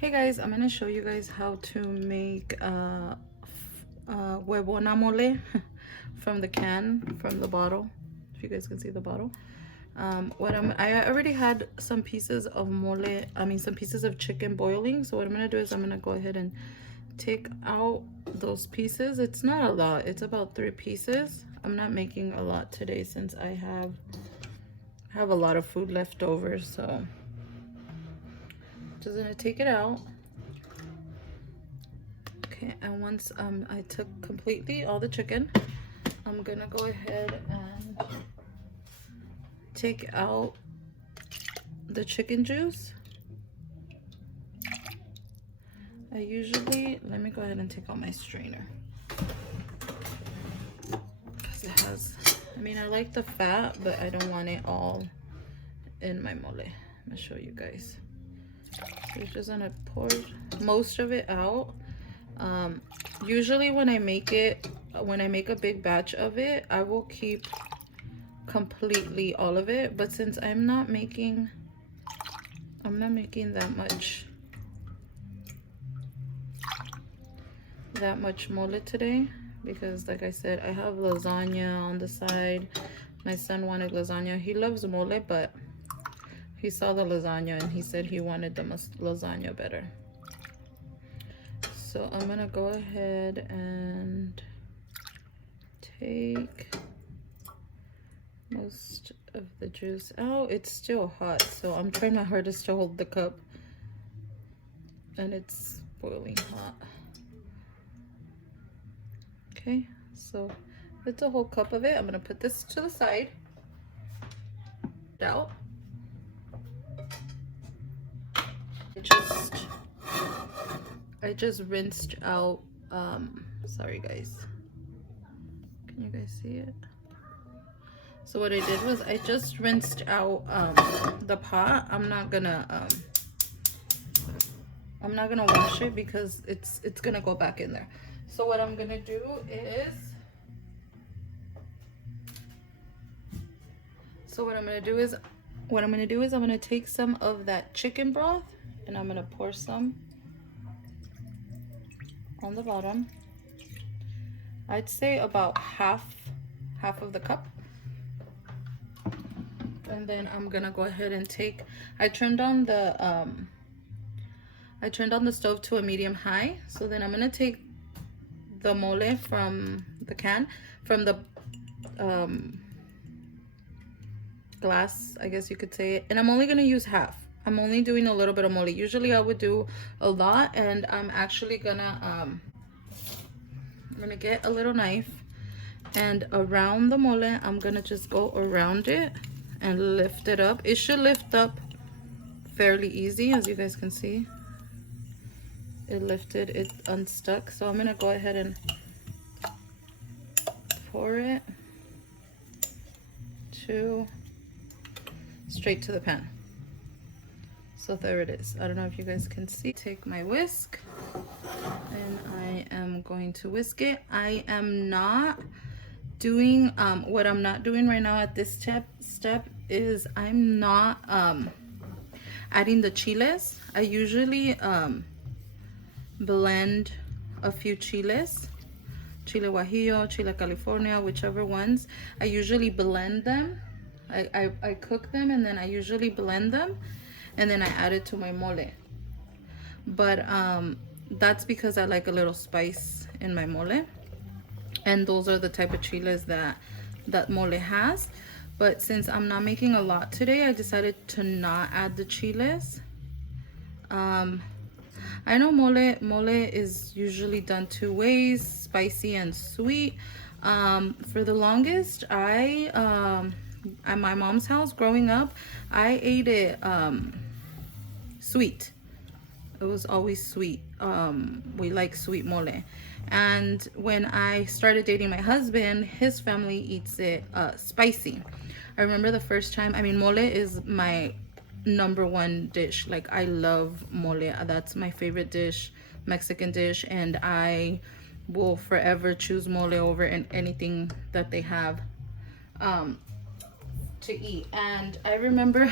Hey guys, I'm gonna show you guys how to make Huevona mole from the can, from the bottle. If you guys can see the bottle. I already had some pieces of some pieces of chicken boiling. So what I'm gonna do is I'm gonna go ahead and take out those pieces. It's not a lot, it's about 3 pieces. I'm not making a lot today since I have a lot of food left over, so just gonna take it out. Okay, and once I took completely all the chicken, I'm gonna go ahead and take out the chicken juice. Let me go ahead and take out my strainer, because it has, I like the fat, but I don't want it all in my mole. I'm gonna show you guys. So just gonna pour most of it out. Usually when I make a big batch of it, I will keep completely all of it, but since I'm not making that much mole today, because like I said, I have lasagna on the side. My son wanted lasagna. He loves mole, but he saw the lasagna and he said he wanted the lasagna better. So I'm gonna go ahead and take most of the juice out. It's still hot, so I'm trying my hardest to hold the cup, and it's boiling hot. Okay, so it's a whole cup of it. I'm gonna put this to the side. Out. I just rinsed out, sorry guys, can you guys see it? So what I did was I just rinsed out the pot. I'm not gonna wash it because it's gonna go back in there. So what I'm gonna do is I'm gonna take some of that chicken broth and I'm gonna pour some on the bottom. I'd say about half of the cup. And then I'm gonna go ahead and I turned on the stove to a medium high. So then I'm gonna take the mole from the can, from the glass, I guess you could say, and I'm only gonna use half. I'm only doing a little bit of mole. Usually I would do a lot, and I'm actually gonna I'm gonna get a little knife, and around the mole I'm gonna just go around it and lift it up. It should lift up fairly easy, as you guys can see. It lifted, it unstuck. So I'm gonna go ahead and pour it straight to the pan. So there it is. I don't know if you guys can see. Take my whisk and I am going to whisk it. I am not doing what I'm not doing right now at this step is I'm not adding the chiles. I usually blend a few chiles, chile guajillo, chile california, whichever ones. I usually blend them. I cook them and then I usually blend them and then I add it to my mole. But that's because I like a little spice in my mole, and those are the type of chiles that mole has. But since I'm not making a lot today, I decided to not add the chiles. I know mole is usually done 2 ways, spicy and sweet. For the longest, at my mom's house growing up, I ate it sweet. It was always sweet. We like sweet mole. And when I started dating my husband, his family eats it spicy. I remember the first time, mole is my #1 dish. Like, I love mole. That's my favorite dish, Mexican dish, and I will forever choose mole over anything that they have to eat. And I remember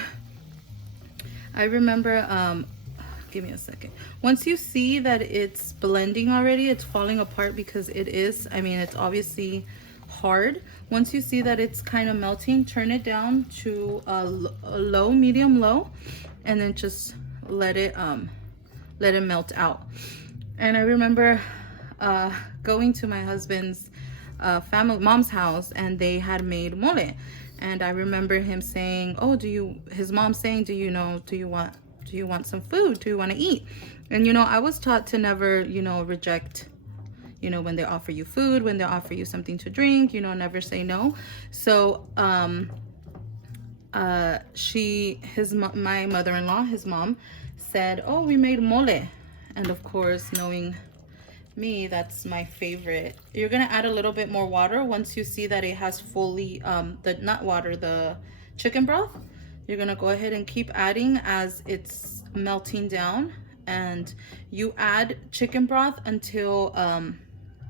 give me a second. Once you see that it's blending already, it's falling apart because it is, I mean, it's obviously hard. Once you see that it's kind of melting, turn it down to a low, medium low, and then just let it melt out. And I remember going to my husband's mom's house, and they had made mole. And I remember him saying, oh, his mom saying, do you want some food? Do you want to eat? And, you know, I was taught to never, you know, reject, you know, when they offer you food, when they offer you something to drink, you know, never say no. So, my mother-in-law, his mom, said, oh, we made mole. And of course, knowing me, that's my favorite. You're gonna add a little bit more water once you see that it has fully the chicken broth. You're gonna go ahead and keep adding as it's melting down, and you add chicken broth until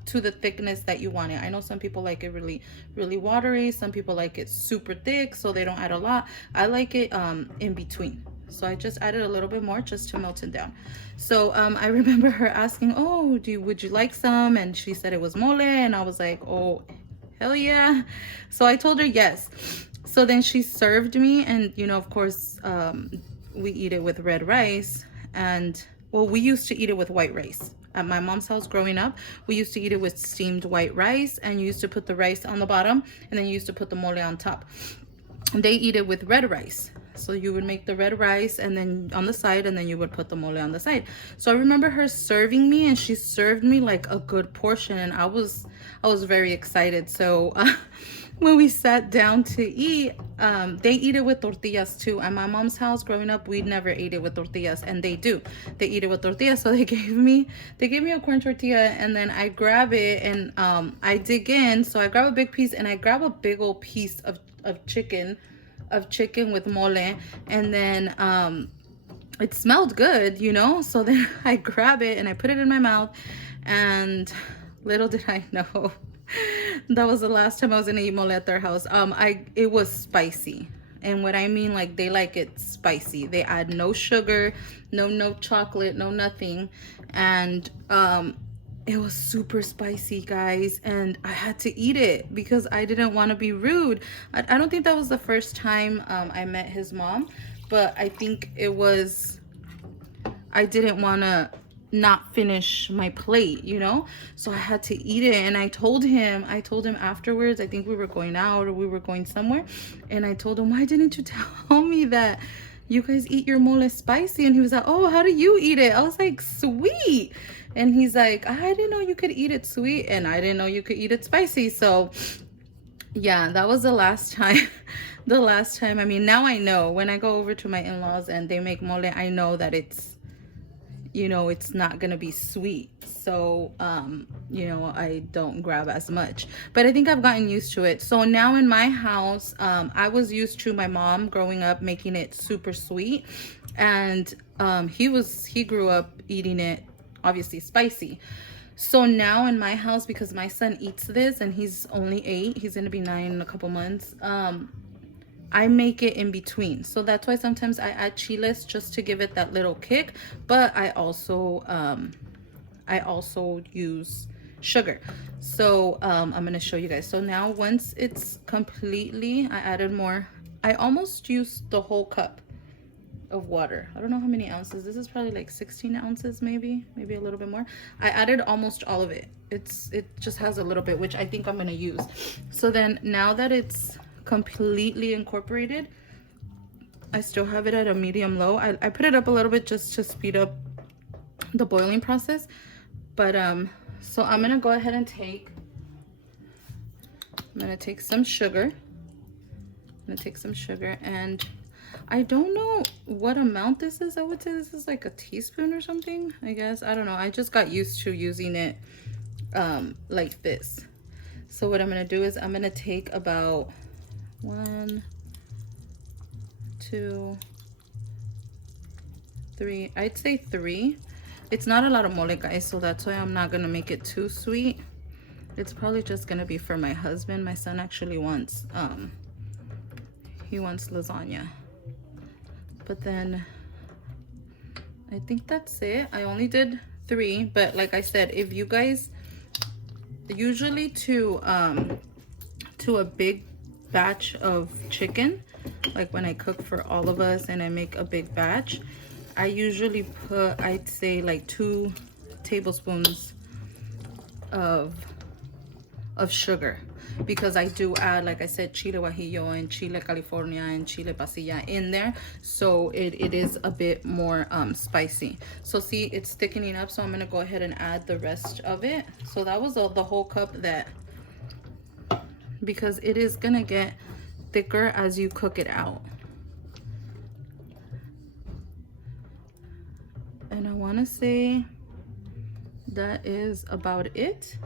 to the thickness that you want it. I know some people like it really, really watery. Some people like it super thick, so they don't add a lot. I like it in between. So I just added a little bit more just to melt it down. So I remember her asking, oh, would you like some? And she said it was mole, and I was like, oh, hell yeah. So I told her yes. So then she served me, and you know, of course, we eat it with red rice, and well, we used to eat it with white rice. At my mom's house growing up, we used to eat it with steamed white rice, and you used to put the rice on the bottom, and then you used to put the mole on top. And they eat it with red rice. So you would make the red rice and then on the side, and then you would put the mole on the side. So I remember her serving me, and she served me like a good portion, and I was very excited. So when we sat down to eat, they eat it with tortillas too. At my mom's house growing up, we never ate it with tortillas, and they do. They eat it with tortillas. So they gave me a corn tortilla, and then I grab it, and I dig in. So I grab a big piece, and I grab a big old piece of chicken with mole, and then it smelled good, you know. So then I grab it and I put it in my mouth, and little did I know that was the last time I was gonna eat mole at their house. It was spicy, and what I mean, like, they like it spicy. They add no sugar, no chocolate, no nothing, and it was super spicy, guys, and I had to eat it because I didn't want to be rude. I don't think that was the first time I met his mom, but I think it was, I didn't want to not finish my plate, you know, so I had to eat it. And I told him afterwards, I think we were going out or we were going somewhere, and I told him, why didn't you tell me that you guys eat your mole spicy? And he was like, oh, how do you eat it? I was like, sweet. And he's like, I didn't know you could eat it sweet, and I didn't know you could eat it spicy. So yeah, that was the last time. I mean, now I know. When I go over to my in-laws and they make mole, I know that it's, you know, it's not gonna be sweet. So you know, I don't grab as much, but I think I've gotten used to it. So now in my house, I was used to my mom growing up making it super sweet, and he grew up eating it obviously spicy. So now in my house, because my son eats this and he's only 8, he's gonna be 9 in a couple months, I make it in between. So that's why sometimes I add chiles just to give it that little kick, but I also use sugar. So I'm gonna show you guys. So now once it's completely, I added more. I almost used the whole cup of water. I don't know how many ounces. This is probably like 16 ounces, maybe a little bit more. I added almost all of it. It just has a little bit, which I think I'm gonna use. So then now that it's completely incorporated, I still have it at a medium low. I put it up a little bit just to speed up the boiling process. But so I'm gonna go ahead and take some sugar. And I don't know what amount this is. I would say this is like a teaspoon or something, I guess. I don't know. I just got used to using it like this. So what I'm gonna do is I'm gonna take about 1, 2, 3. I'd say 3. It's not a lot of mole, guys, so that's why I'm not gonna make it too sweet. It's probably just gonna be for my husband. My son actually wants he wants lasagna. But then I think that's it. I only did 3, but like I said, if you guys usually to a big batch of chicken, like when I cook for all of us and I make a big batch, I usually put, I'd say like 2 tablespoons of sugar, because I do add, like I said, chile guajillo and chile california and chile pasilla in there, so it is a bit more spicy. So see, it's thickening up, so I'm gonna go ahead and add the rest of it. So that was the whole cup, that because it is gonna get thicker as you cook it out. And I want to say that is about it.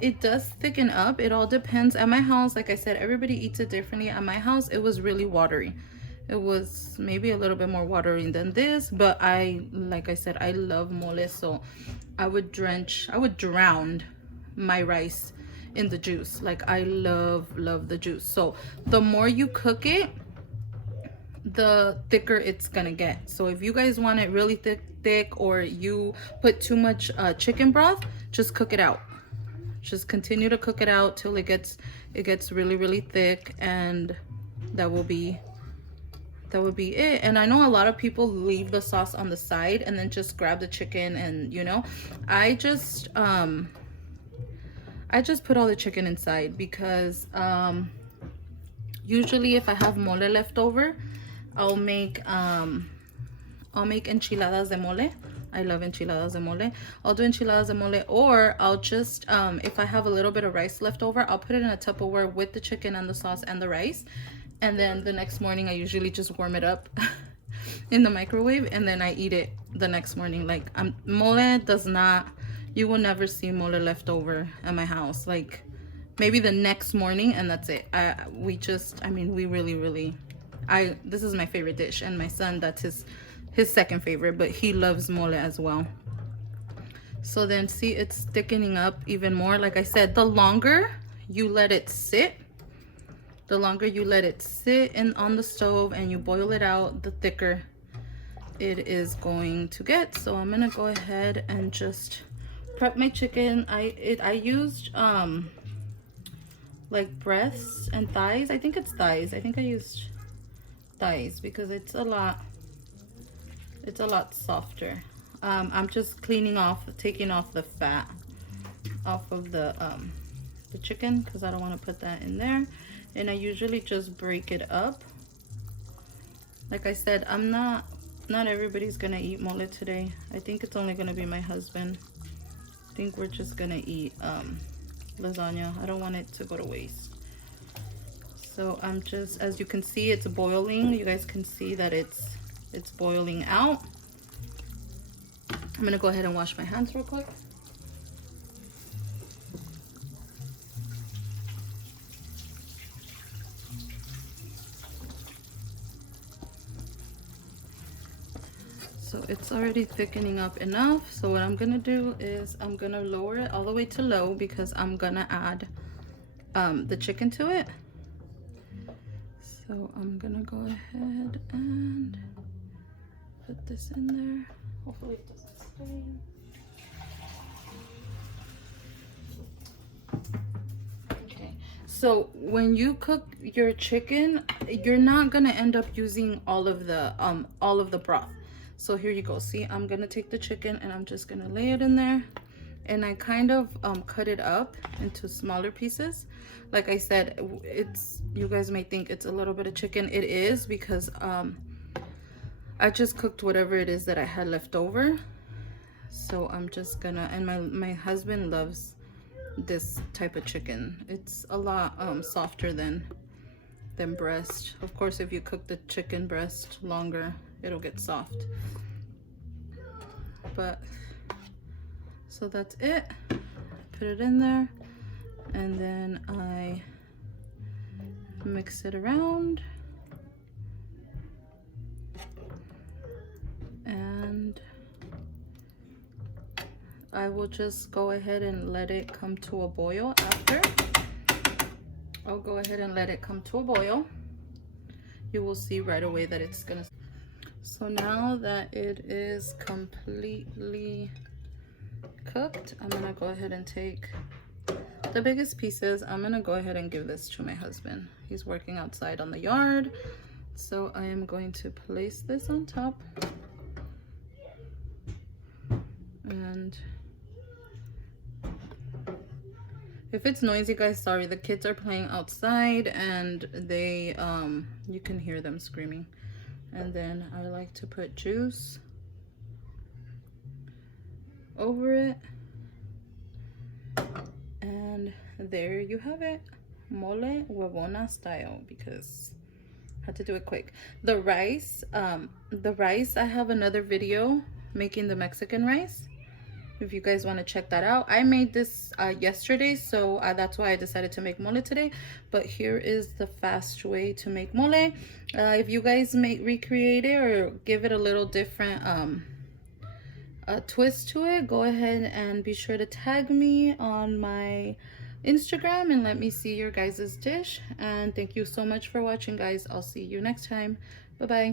It does thicken up. It all depends. At my house, like I said, everybody eats it differently. At my house, it was really watery. It was maybe a little bit more watery than this, but like I said, I love mole, so I would drown my rice in the juice. Like, I love the juice. So the more you cook it, the thicker it's gonna get. So if you guys want it really thick, or you put too much chicken broth, just cook it out. Just continue to cook it out till it gets really thick, and that will be it. And I know a lot of people leave the sauce on the side and then just grab the chicken, and you know, I just put all the chicken inside, because usually if I have mole left over, I'll make enchiladas de mole. I love enchiladas de mole. I'll do enchiladas de mole, or I'll just if I have a little bit of rice left over, I'll put it in a Tupperware with the chicken and the sauce and the rice, and then the next morning I usually just warm it up in the microwave, and then I eat it the next morning. Like, mole does not, you will never see mole left over at my house. Like, maybe the next morning, and that's it. We really, this is my favorite dish, and my son, that's his second favorite, but he loves mole as well. So then see, it's thickening up even more. Like I said, the longer you let it sit, in on the stove and you boil it out, the thicker it is going to get. So I'm gonna go ahead and just prep my chicken. I used like breasts and thighs. I think it's thighs. I think I used thighs because it's a lot softer. I'm just taking off the fat off of the chicken, because I don't want to put that in there. And I usually just break it up. Like I said, not everybody's gonna eat mole today. I think it's only gonna be my husband. I think we're just gonna eat lasagna. I don't want it to go to waste. So I'm just, as you can see, it's boiling. You guys can see that it's boiling out. I'm gonna go ahead and wash my hands real quick. So it's already thickening up enough. So what I'm gonna do is I'm gonna lower it all the way to low, because I'm gonna add the chicken to it. So I'm gonna go ahead and put this in there. Hopefully it doesn't stain. Okay, so when you cook your chicken, you're not gonna end up using all of the broth. So here you go. See, I'm gonna take the chicken and I'm just gonna lay it in there, and I kind of cut it up into smaller pieces. Like I said, you guys may think it's a little bit of chicken. It is, because I just cooked whatever it is that I had left over. So I'm just gonna, and my husband loves this type of chicken. It's a lot softer than breast. Of course, if you cook the chicken breast longer, it'll get soft. But so that's it. Put it in there, and then I mix it around, and I will just go ahead and let it come to a boil. After I'll go ahead and let it come to a boil, you will see right away that it's gonna. So now that it is completely cooked, I'm gonna go ahead and take the biggest pieces. I'm gonna go ahead and give this to my husband. He's working outside on the yard. So I am going to place this on top. And if it's noisy, guys, sorry, the kids are playing outside and they you can hear them screaming. And then I like to put juice over it. And there you have it, mole huevona style, because I had to do it quick. The rice, I have another video making the Mexican rice, if you guys want to check that out. I made this yesterday, so that's why I decided to make mole today. But here is the fast way to make mole. If you guys recreate it or give it a little different twist to it, go ahead and be sure to tag me on my Instagram and let me see your guys' dish. And thank you so much for watching, guys. I'll see you next time. Bye bye.